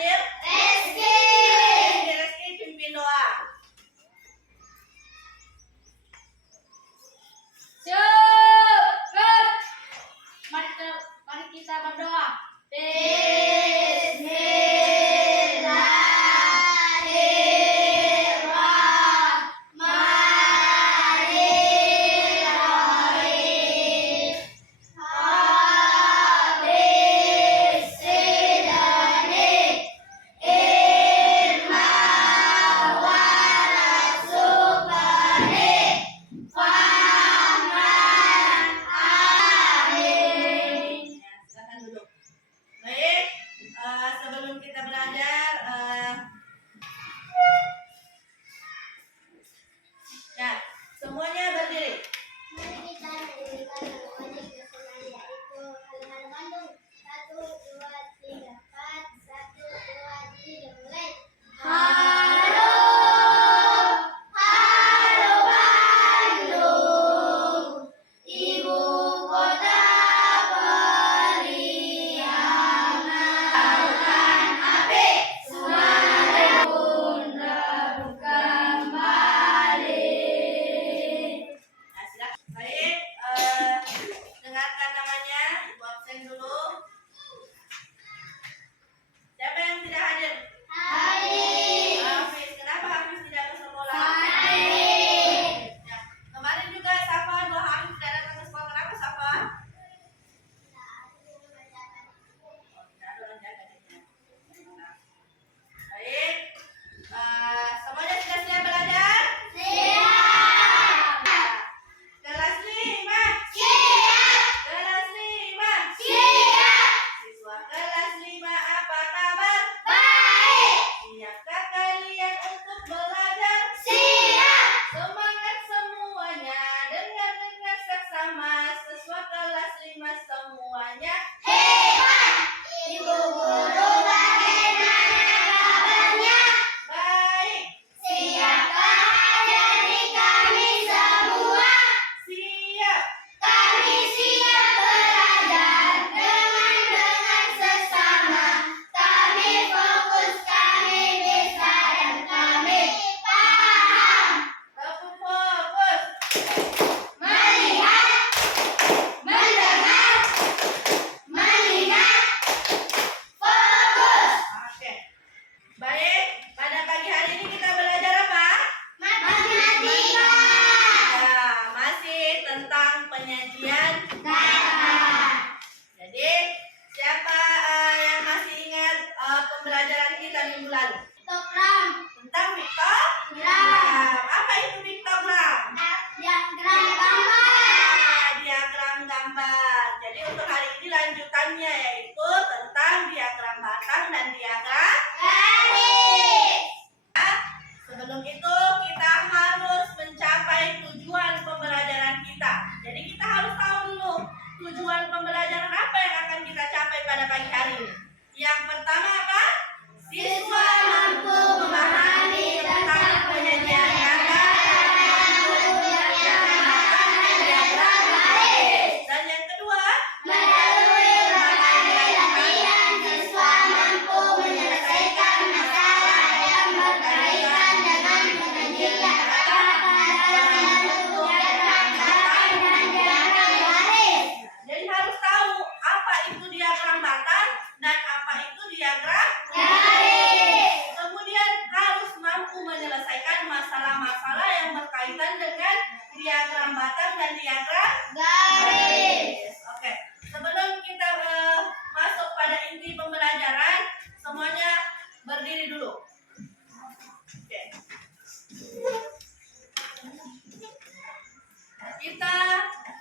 hadir? Reski. Reski pimpin doa. Syukur. Mari kita berdoa. Silakan duduk. Baik, sebelum kita belajar, ya, semuanya berdiri. Mari kita mendirikan wajib nasional yaitu hal-hal Bandung. 1, 2, 3, 4. 1, 2, 3, mulai. Halo, halo Bandung, ibu kota periangan api, Sumatera Bunda kembali. Nah, silakan. Baik, dengarkan namanya, Ibu absen dulu. Siapa yang tidak hadir? Hafiz. Kenapa Hafiz tidak ke sekolah? Ya. Kemarin juga Safa, 2 hari tidak datang ke sekolah. Kenapa Safa? Baik, semuanya sudah siap belajar? Kelas 5. Kelas 5. Siswa kelas 5 apa kabar? Siapkah kalian untuk belajar? Semangat semuanya, dengar seksama. Siswa kelas 5 semuanya. Ibu guru bagaimana kabarnya? Baik, Siapkah dari kami semua? siap. Kami siap belajar dengan sesama. Kami fokus, kami bisa dan kami paham. Tepuk fokus. Melihat, mendengar, mengingat, fokus. Oke. Baik, pada pagi hari ini kita belajar apa? Matematika. Ya, masih tentang penyajian. Jadi, siapa yang masih ingat pembelajaran kita minggu lalu? Piktogram. Tentang piktogram. Apa itu piktogram? Diagram gambar. Diagram gambar. Jadi untuk hari ini lanjutannya yaitu tentang diagram batang dan diagram. Garis. Sebelum itu kita harus mencapai tujuan pembelajaran kita. Jadi kita harus tahu dulu tujuan pembelajaran apa yang akan kita capai pada pagi hari ini. Yang pertama apa? Siswa mampu memahami tentang penyajian gambar, diagram garis. Dan yang kedua, Melalui berbagai latihan, siswa mampu menyelesaikan masalah yang berkaitan dengan penyajian diagram batang dan diagram garis. jadi harus tahu apa itu diagram batang dan apa itu diagram. Garis. Kemudian harus mampu menyelesaikan masalah-masalah yang berkaitan dengan diagram batang dan diagram Garis. Oke, sebelum kita masuk pada inti pembelajaran, semuanya berdiri dulu. Oke. Kita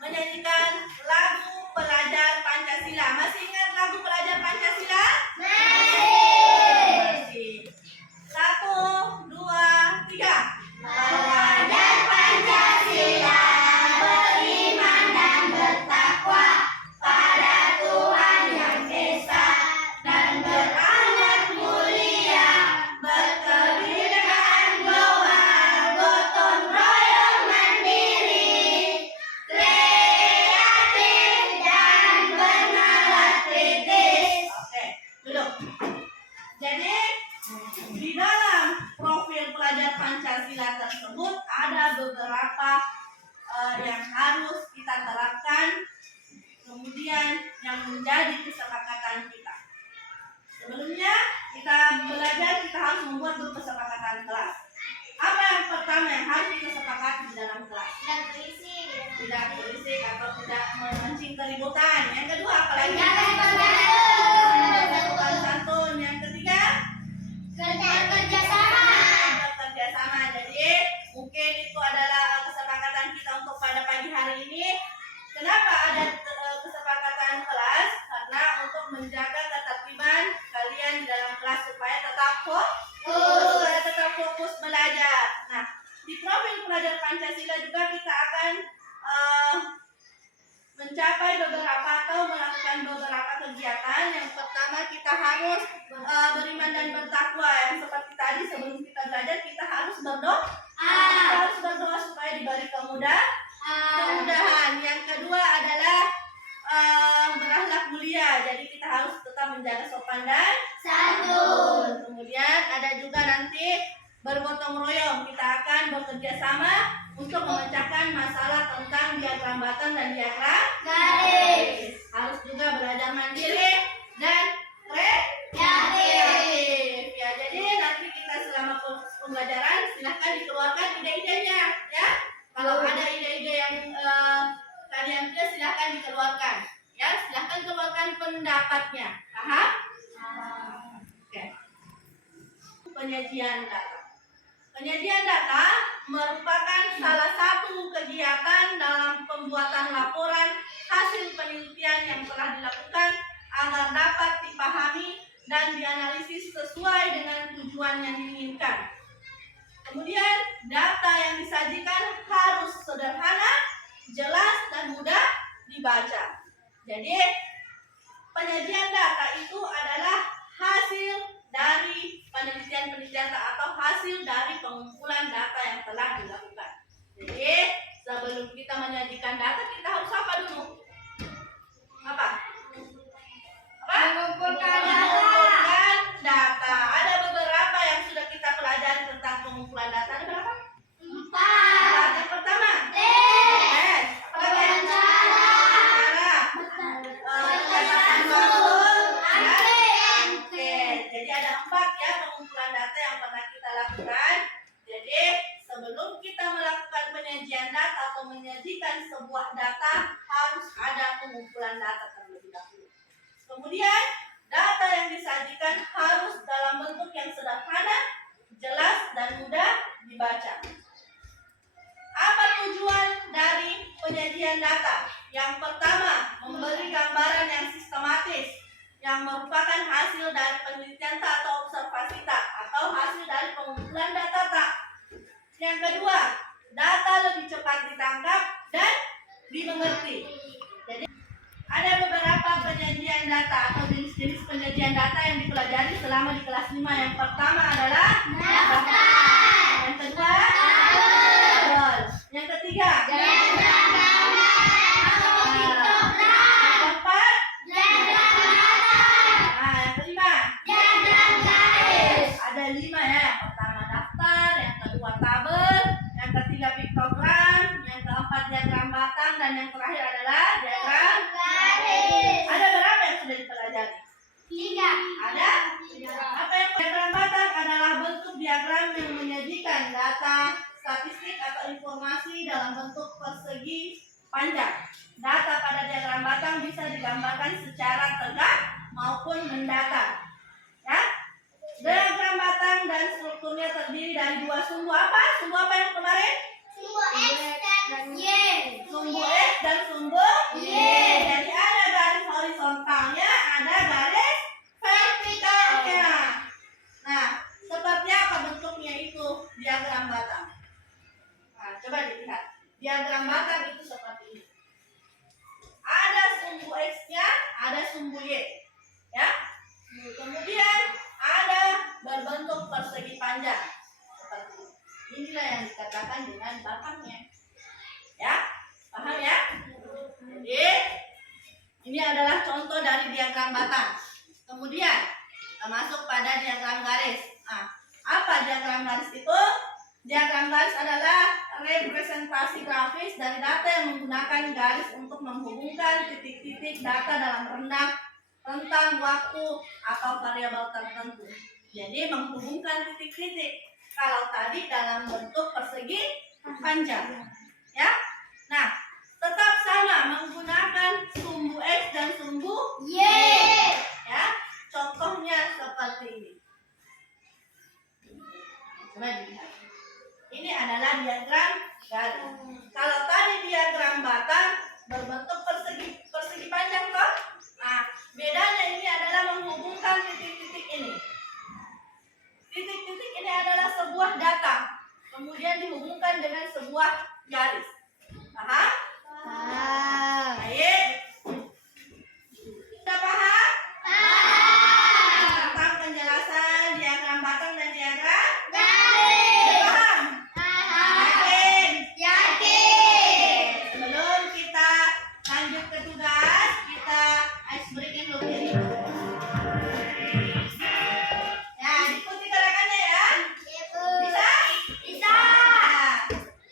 menyanyikan lagu pelajar Pancasila. Masih ingat lagu pelajar Pancasila? Masih. 1, 2, 3. Pelajar Pancasila beriman dan bertakwa. Jadi di dalam profil pelajar Pancasila tersebut ada beberapa yang harus kita terapkan, kemudian yang menjadi kesepakatan kita. Sebelumnya kita belajar, kita harus membuat kesepakatan kelas. Apa yang pertama yang harus kita sepakati di dalam kelas? Tidak berisik atau tidak memancing keributan. Yang kedua apa lagi? Sopan santun. Yang ketiga bekerja sama. Jadi mungkin itu adalah kesepakatan kita untuk pada pagi hari ini. Kenapa ada kesepakatan kelas? Karena untuk menjaga ketertiban kalian di dalam kelas supaya tetap fokus belajar. Nah, di profil pelajar Pancasila juga kita akan mencapai beberapa atau melakukan beberapa kegiatan. Yang pertama kita harus beriman dan bertakwa. Yang seperti tadi sebelum kita belajar kita harus berdoa. Kita harus berdoa supaya diberi kemudahan. Yang kedua adalah berakhlak mulia. Jadi kita harus tetap menjaga sopan dan santun. Kemudian ada juga nanti bergotong royong. Kita akan bekerja sama untuk memecahkan masalah tentang diagram batang dan diagram garis. Harus juga belajar mandiri dan kreatif. Ya, jadi nanti kita selama pembelajaran silahkan dikeluarkan ide-idenya, ya. Kalau ada ide-ide yang kalian punya silahkan dikeluarkan, ya. Silahkan keluarkan pendapatnya. Paham? Oke. Penyajian data. Penyajian data merupakan salah satu kegiatan dalam pembuatan laporan hasil penelitian yang telah dilakukan agar dapat dipahami dan dianalisis sesuai dengan tujuan yang diinginkan. Kemudian, data yang disajikan harus sederhana, jelas, dan mudah dibaca. Jadi, penyajian data itu adalah hasil dari penelitian atau hasil dari pengumpulan data yang telah dilakukan. Jadi sebelum kita menyajikan data kita harus apa dulu? Mengumpulkan data. Ada beberapa yang sudah kita pelajari tentang pengumpulan data. Ada berapa? 4. Yang pertama Jadi ada 4 ya pengumpulan data yang pernah kita lakukan. Jadi sebelum kita melakukan penyajian data atau menyajikan sebuah data harus ada pengumpulan data terlebih dahulu. Kemudian data yang disajikan harus dalam bentuk yang sederhana, jelas, dan mudah dibaca. Apa tujuan dari penyajian data? Yang pertama, memberi gambaran yang sistematis yang merupakan hasil dari penelitian atau observasi atau hasil dari pengumpulan data. Yang kedua, data lebih cepat ditangkap dan dimengerti. Jadi ada beberapa penyajian data atau jenis-jenis penyajian data yang dipelajari selama di kelas 5. Yang pertama adalah daftar. Yang kedua, tabel. Yang ketiga, ada 5 ya. Yang pertama daftar, yang kedua tabel, yang ketiga piktogram, yang keempat diagram batang, dan yang terakhir adalah diagram garis. Ada berapa yang sudah dipelajari? 3. Ada? Apa yang diagram batang adalah bentuk diagram yang menyajikan data statistik atau informasi dalam bentuk persegi panjang. Data pada diagram batang bisa digambarkan secara tegak maupun mendatar. Ya? Diagram batang dan strukturnya terdiri dari 2 sumbu apa? Sumbu apa yang kemarin? Sumbu X dan Y. Sumbu X dan sumbu Y. Jadi ada garis horizontalnya, ada garis vertikalnya. Nah, seperti apa bentuknya itu diagram batang? Nah, coba dilihat. Diagram batang itu seperti ini. Ada sumbu X-nya, ada sumbu Y. Ya. Kemudian ada berbentuk persegi panjang seperti ini. Inilah yang dikatakan dengan batangnya. Ya, paham ya? Jadi ini adalah contoh dari diagram batang. Kemudian masuk pada diagram garis. Apa diagram garis itu? Diagram garis adalah representasi grafis dari data yang menggunakan garis untuk menghubungkan titik-titik data dalam rentang waktu atau variabel tertentu. Jadi menghubungkan titik-titik. Kalau tadi dalam bentuk persegi panjang, ya. Nah, tetap sama menggunakan sumbu X dan sumbu Y. Ya, contohnya seperti ini. Coba dilihat. Ini adalah diagram garis. Kalau tadi diagram batang berbentuk persegi panjang toh. Nah, bedanya ini adalah menghubungkan titik-titik ini. Titik-titik ini adalah sebuah data, kemudian dihubungkan dengan sebuah garis. Paham? Baik. Sudah paham? Tentang penjelasan diagram batang dan diagram garis. Paham? Yakin? Sebelum kita lanjut ke tugas, kita ice breaking dulu. Ya, diikuti gerakannya ya. Bisa?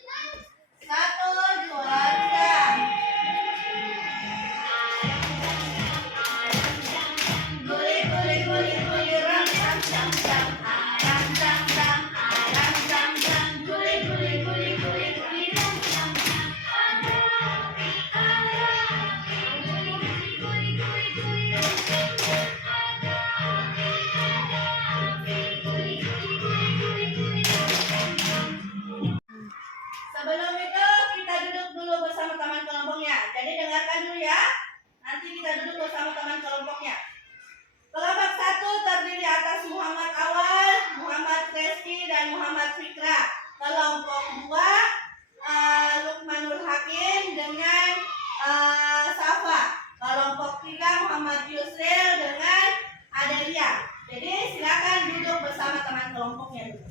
Nah, 1, 2, 3. Guli, guli, guli, guli, ram, ram, ram, ram, ram, ram, ram, ram, ram, ram, guli, guli, guli, guli, guli, ram, ram, Sebelum itu kita duduk dulu bersama teman kelompoknya. Jadi dengarkan dulu ya. Nanti kita duduk bersama teman kelompoknya. Kelompok 1 terdiri atas Muhammad Awal, Muhammad Reski, dan Muhammad Fikra. Kelompok 2 Lukmanul Hakim dengan Safa. Kelompok 3 Muhammad Yusril dengan Adelia. Jadi silakan duduk bersama teman kelompoknya dulu.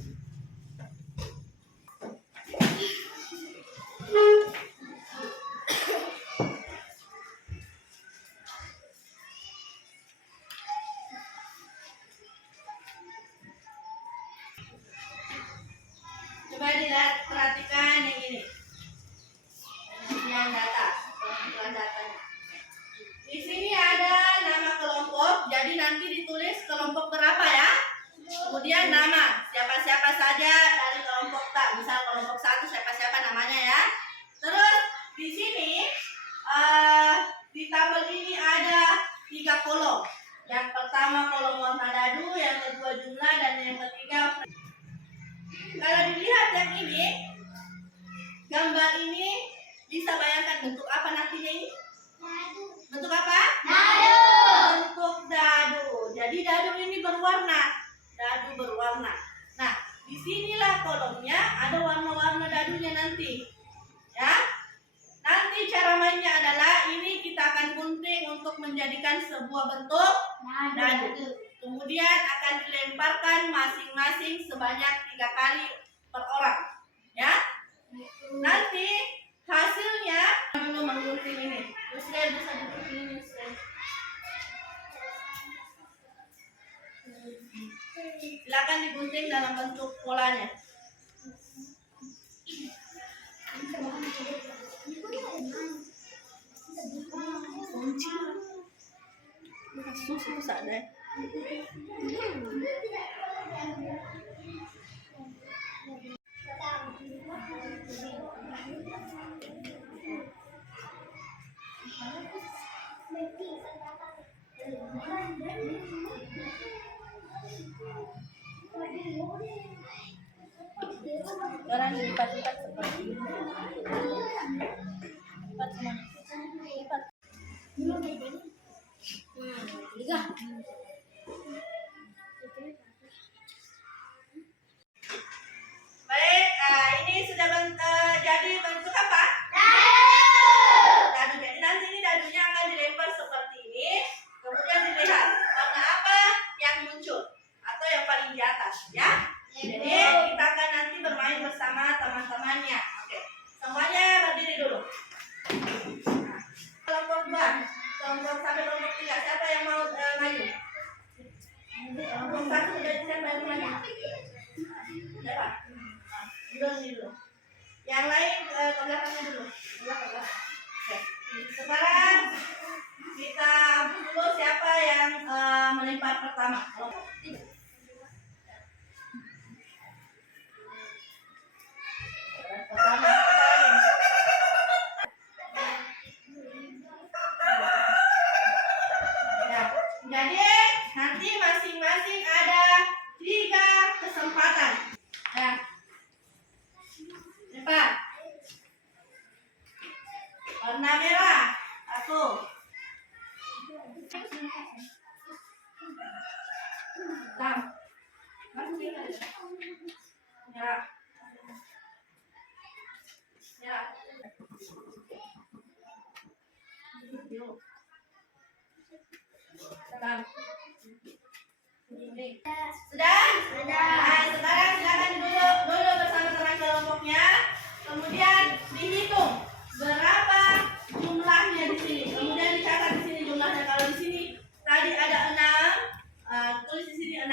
Coba dilihat, perhatikan yang ini. Yang data, pengumpulan datanya. Di sini ada nama kelompok, jadi nanti ditulis kelompok berapa ya. Kemudian nama, siapa-siapa saja dari kelompok tak. Misal kelompok 1 siapa-siapa namanya ya. Terus di sini di tabel ini ada 3 kolom. Yang pertama kolom warna dadu, yang kedua jumlah, dan yang ketiga. Kalau dilihat yang ini, gambar ini bisa bayangkan bentuk apa nantinya ini? Bentuk apa? Dadu. Bentuk dadu. Jadi dadu ini berwarna. Dadu berwarna. Nah, disinilah kolomnya ada warna-warna dadunya nanti. Ya. Nanti cara mainnya adalah ini kita akan gunting untuk menjadikan sebuah bentuk dadu. Kemudian akan dilemparkan masing-masing sebanyak 3 kali per orang. Ya. Nanti hasilnya dulu menggunting ini. Yusril bisa digunting ini, Yusril. Silakan digunting dalam bentuk polanya. Susah deh. Sekarang dilipat-lipat seperti ini. Lipat semua. Lipat. Baik, ini sudah jadi bentuk apa? Dadu. Jadi nanti ini dadunya akan dilempar seperti ini. Kemudian dilihat warna apa yang muncul atau yang paling di atas, ya. Jadi kita akan nanti bermain bersama teman-temannya. Oke, semuanya berdiri dulu. Nah, kelompok 2, kelompok 1, kelompok 3, siapa yang mau maju? Kelompok satu dari siapa yang mulai? Siapa? Dulu. Yang lain ke belakangnya dulu. Belakang. Oke. Sekarang kita hapus dulu siapa yang melempar pertama. Pertama. Ya. Jadi nanti masing-masing ada 3 kesempatan. Ya. Lempar. Warna merah. 1. Tam. Merah. Merah. Yuk. Tam. Sudah? Nah, sekarang silakan duduk dulu bersama teman kelompoknya. Kemudian dihitung berapa jumlahnya di sini. Kemudian dicatat di sini jumlahnya. Kalau di sini tadi ada 6, tulis di sini 6.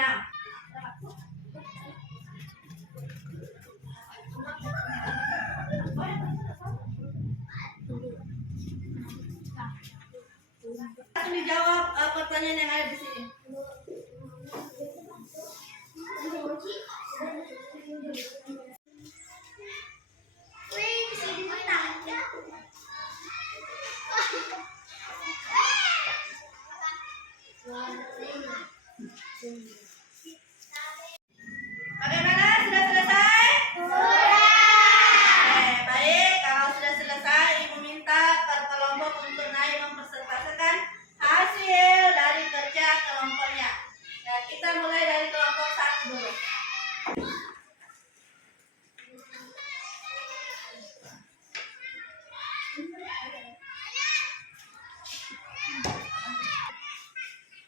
Langsung dijawab pertanyaan yang ada di sini. Bagaimana? Sudah selesai? Oke, baik. Kalau sudah selesai, Ibu minta per kelompok untuk naik mempresentasikan hasil dari kerja kelompoknya. Ya, kita mulai dari kelompok 1 dulu.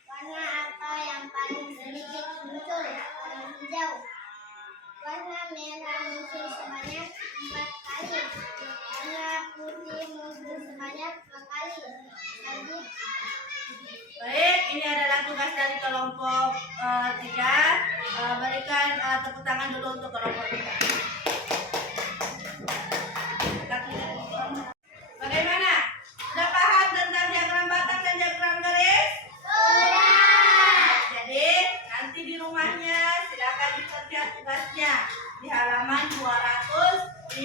Warna apa yang paling sedikit muncul? Warna hijau. Warna merah muncul sebanyak 4 kali. Warna putih muncul sebanyak 2 kali. Lanjut. Baik, ini adalah tugas dari kelompok 3. Berikan tepuk tangan dulu untuk kelompok 3. Bagaimana? Sudah paham tentang diagram batang dan diagram garis? Jadi nanti di rumahnya silakan dikerja tugasnya di halaman 250.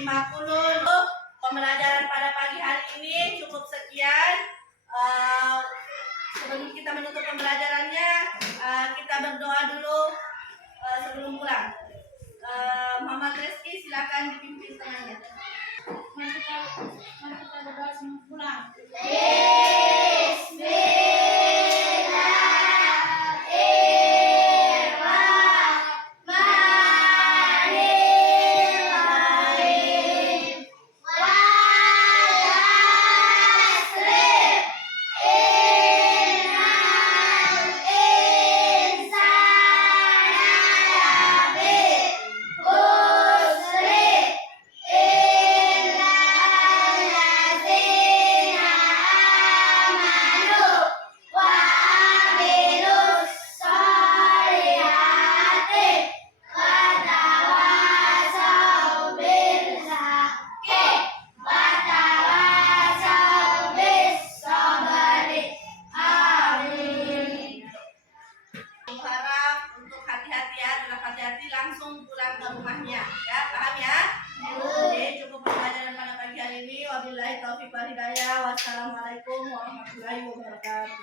Pembelajaran pada pagi hari ini cukup sekian. Sebelum kita menutup pembelajarannya, kita berdoa dulu sebelum pulang. Muhammad Rizky silakan dipimpin tengahnya. Mari kita berdoa sebelum pulang. Harap untuk hati-hati ya, tetap hati-hati langsung pulang ke rumahnya. Ya, paham ya? Oke, cukup pembelajaran pada pagi hari ini. Wabillahi taufiq wal hidayah. Wassalamualaikum warahmatullahi wabarakatuh.